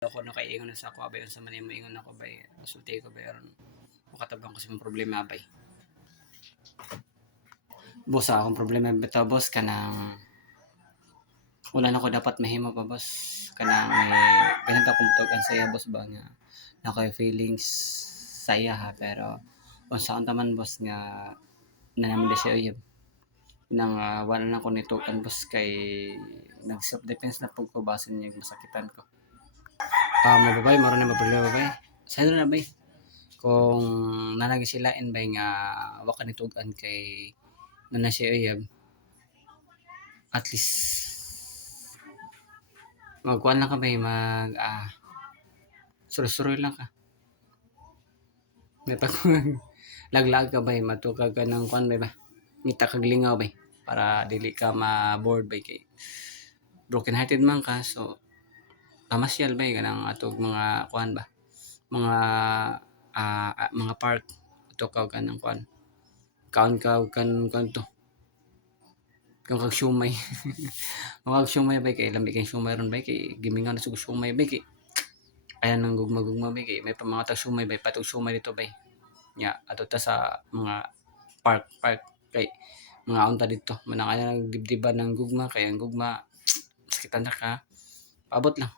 Ako nakaiingon na sa ako abay sa man moingon ako bay sulti ko bay aron makatabang ko sa mga problema bay. Boss, akong problema bitaw boss kanang wala na ko dapat mahimo pa boss kanang pinanta ko mutugan saya boss ba nga nakoy feelings saya ha pero unsaon taman boss nga nanaman siya uyab nang wala na ko nitukan boss kay nag self defense na pug ko basin niya masakitan ko. Mababay maro na problema bay. Sayro na bay. Kung nanagi silain bay nga wa ka nitugan kay nana siya uyab at least magkuan lang ka bay suroy-suroy lang ka. May pag laglag ka bay matukag ka ng kuan bay ba. Ngita kag lingaw bay para dili ka ma-bored bay kay broken hearted man ka so pamasyal bay kanang atog mga kuan ba mga mga park tukaw ka ng kuan kaon ka to kung kag siumay kung siumay bay kay lambi kay siumay ron bay kay gimingaw na sug siumay bay kay ayan nang gugma bay kay may pamangatag siumay bay patog siumay dito bay nya ato ta sa mga park kay mga unta dito manang ayan nagdibdiban ng gugma kay ang gugma sakitan na ka paabot lang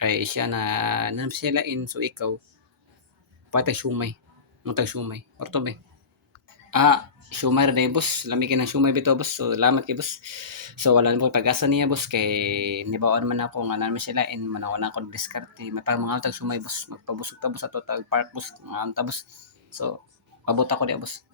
kay siya na silain so ikaw patay siumay matag siumay orto bay siumay ra day boss lami kay ng siumay bitaw boss so salamat kay boss so wala na po pag-asa niya boss kay nibaon man ako nga naman sila in manawa na ako diskarte may pang mga tag siumay boss magpabusog ta boss ato tag park boss mga anta boss so abot ako di boss